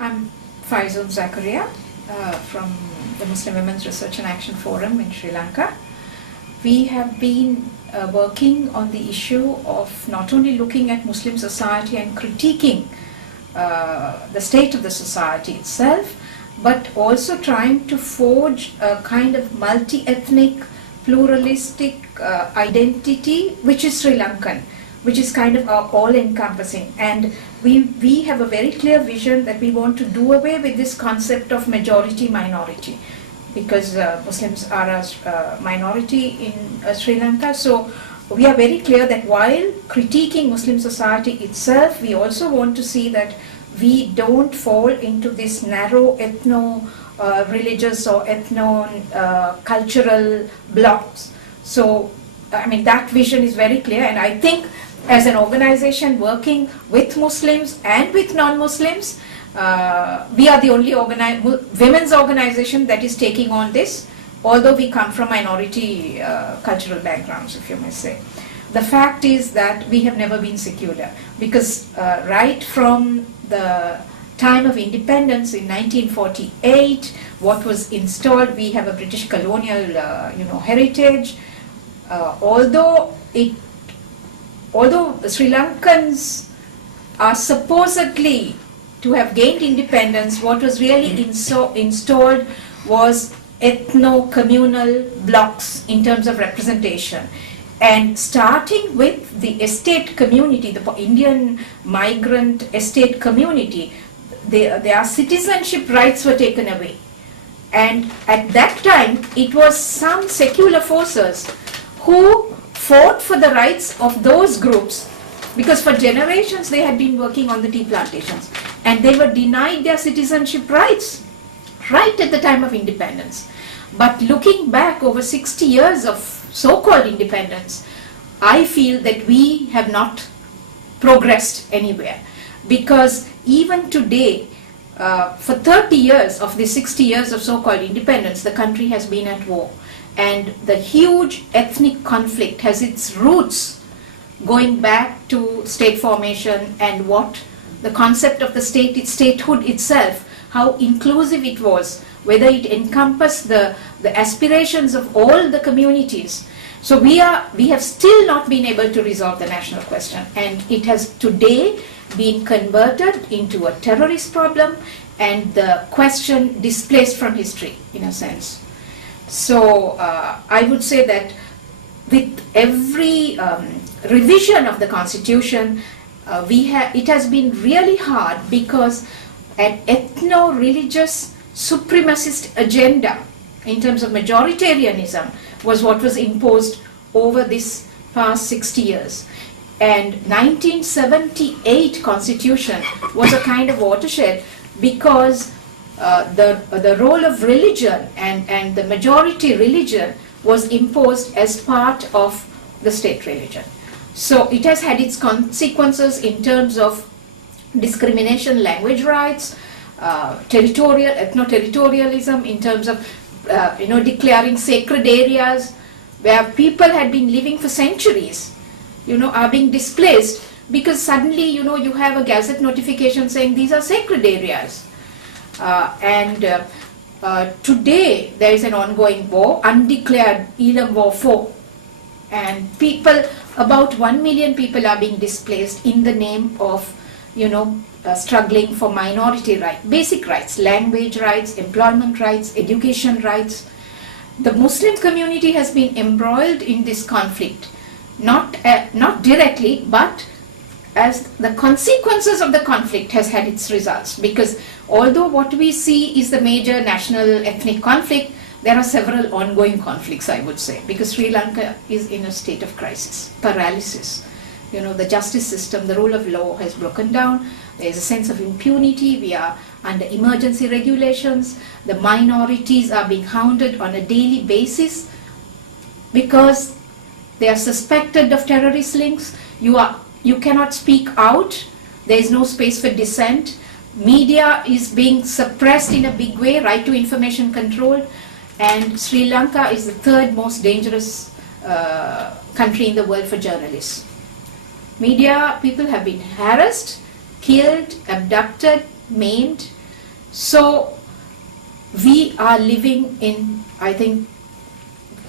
I'm Faizun Zackariya from the Muslim Women's Research and Action Forum in Sri Lanka. We have been working on the issue of not only looking at Muslim society and critiquing the state of the society itself, but also trying to forge a kind of multi-ethnic, pluralistic identity which is Sri Lankan, which is kind of all-encompassing. And we have a very clear vision that we want to do away with this concept of majority-minority, because Muslims are a minority in Sri Lanka. So we are very clear that while critiquing Muslim society itself, we also want to see that we don't fall into this narrow ethno-religious or ethno-cultural blocks. So, I mean, that vision is very clear, and I think as an organization working with Muslims and with non-Muslims, we are the only women's organization that is taking on this, although we come from minority cultural backgrounds, if you may say. The fact is that we have never been secular, because right from the time of independence in 1948, what was installed, we have a British colonial heritage. Although Sri Lankans are supposedly to have gained independence, what was really installed was ethno-communal blocks in terms of representation. And starting with the estate community, the Indian migrant estate community, their citizenship rights were taken away. And at that time, it was some secular forces who fought for the rights of those groups, because for generations they had been working on the tea plantations and they were denied their citizenship rights right at the time of independence. But looking back over 60 years of so-called independence, I feel that we have not progressed anywhere, because even today, for 30 years of the 60 years of so-called independence, the country has been at war. And the huge ethnic conflict has its roots going back to state formation and what the concept of the statehood itself, how inclusive it was, whether it encompassed the aspirations of all the communities. So we have still not been able to resolve the national question, and it has today been converted into a terrorist problem and the question displaced from history in a sense. So I would say that with every revision of the constitution, it has been really hard, because an ethno-religious supremacist agenda in terms of majoritarianism was what was imposed over this past 60 years. And 1978 constitution was a kind of watershed, because the role of religion and the majority religion was imposed as part of the state religion. So it has had its consequences in terms of discrimination, language rights, ethno-territorialism, in terms of declaring sacred areas where people had been living for centuries, are being displaced because suddenly, you have a gazette notification saying these are sacred areas. Today there is an ongoing war, undeclared Elam War 4, and about 1 million people are being displaced in the name of, struggling for minority rights, basic rights, language rights, employment rights, education rights. The Muslim community has been embroiled in this conflict, not directly, but as the consequences of the conflict has had its results. Because although what we see is the major national ethnic conflict, there are several ongoing conflicts, I would say, because Sri Lanka is in a state of crisis, paralysis. The justice system, the rule of law has broken down. There is a sense of impunity. We are under emergency regulations. The minorities are being hounded on a daily basis because they are suspected of terrorist links. You cannot speak out. There is no space for dissent. Media is being suppressed in a big way, right to information control. And Sri Lanka is the third most dangerous country in the world for journalists. Media people have been harassed, killed, abducted, maimed. So we are living in, I think,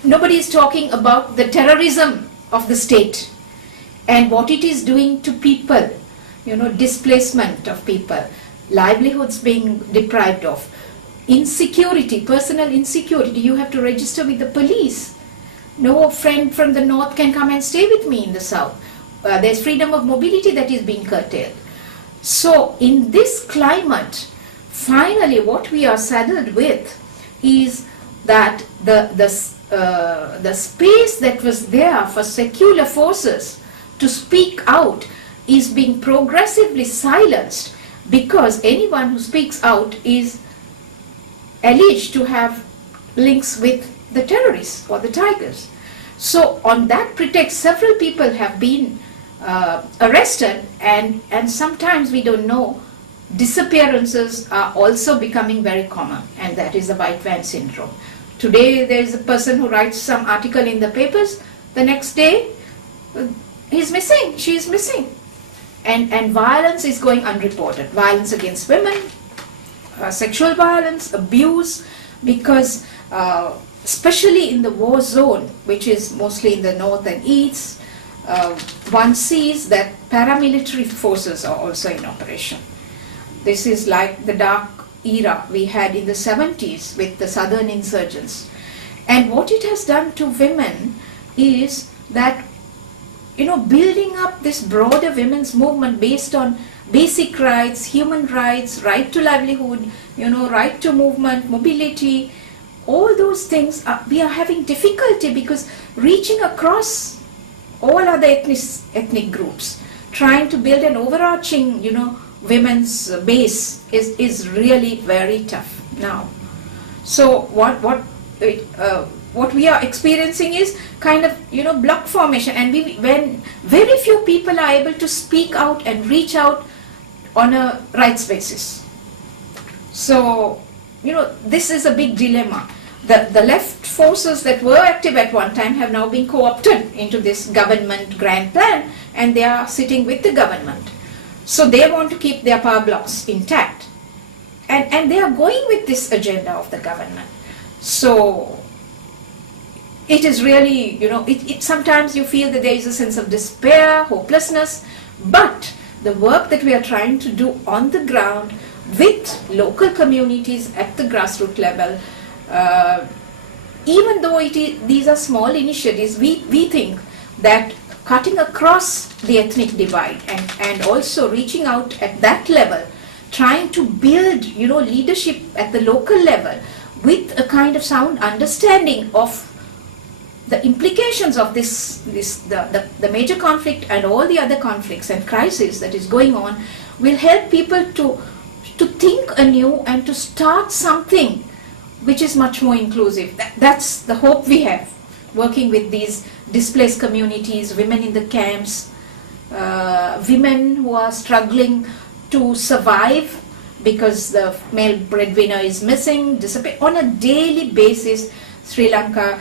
nobody is talking about the terrorism of the state and what it is doing to people, displacement of people, livelihoods being deprived of, insecurity, personal insecurity. You have to register with the police. No friend from the north can come and stay with me in the south. There's freedom of mobility that is being curtailed. So in this climate, finally what we are saddled with is that the space that was there for secular forces to speak out is being progressively silenced, because anyone who speaks out is alleged to have links with the terrorists or the tigers. So on that pretext, several people have been arrested, and sometimes we don't know, disappearances are also becoming very common, and that is the white van syndrome. Today there is a person who writes some article in the papers, the next day he's missing, she is missing. And violence is going unreported. Violence against women, sexual violence, abuse, because especially in the war zone, which is mostly in the north and east, one sees that paramilitary forces are also in operation. This is like the dark era we had in the 70s with the southern insurgents. And what it has done to women is that, building up this broader women's movement based on basic rights, human rights, right to livelihood, right to movement, mobility, all those things, we are having difficulty because reaching across all other ethnic groups, trying to build an overarching, women's base is really very tough now. So what we are experiencing is kind of block formation, and when very few people are able to speak out and reach out on a rights basis. So this is a big dilemma. The left forces that were active at one time have now been co-opted into this government grand plan, and they are sitting with the government. So they want to keep their power blocks intact, and they are going with this agenda of the government. So it is really, sometimes you feel that there is a sense of despair, hopelessness, but the work that we are trying to do on the ground with local communities at the grassroots level, even though these are small initiatives, we think that cutting across the ethnic divide and also reaching out at that level, trying to build, leadership at the local level with a kind of sound understanding of the implications of the major conflict and all the other conflicts and crises that is going on, will help people to think anew and to start something which is much more inclusive. That's the hope we have, working with these displaced communities, women in the camps, women who are struggling to survive because the male breadwinner is missing, disappear. On a daily basis, Sri Lanka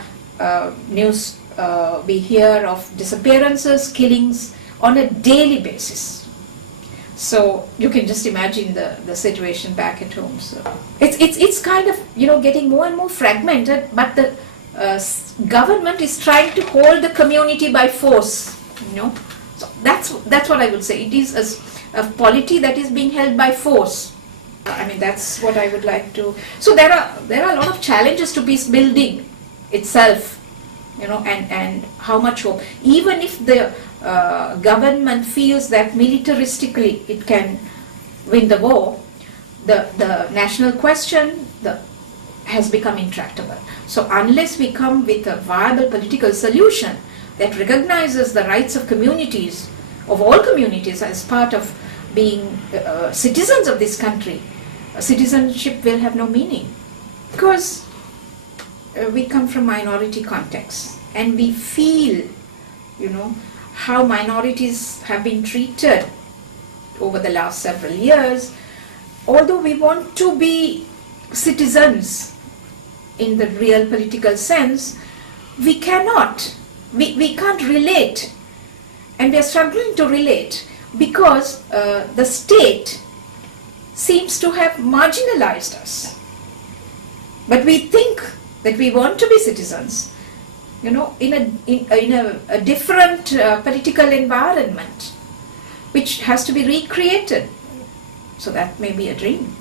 news, we hear of disappearances, killings on a daily basis. So you can just imagine the situation back at home. So it's kind of getting more and more fragmented, but the government is trying to hold the community by force. So that's what I would say. It is a polity that is being held by force. I mean, that's what I would like to. So there are a lot of challenges to peace building itself, and how much hope. Even if the government feels that militaristically it can win the war, the national question has become intractable. So unless we come with a viable political solution that recognizes the rights of communities, of all communities, as part of being citizens of this country, citizenship will have no meaning. Because we come from minority contexts, and we feel, how minorities have been treated over the last several years. Although we want to be citizens in the real political sense, we cannot. We can't relate, and we are struggling to relate because the state seems to have marginalized us. But we think that we want to be citizens, in a different political environment, which has to be recreated. So that may be a dream.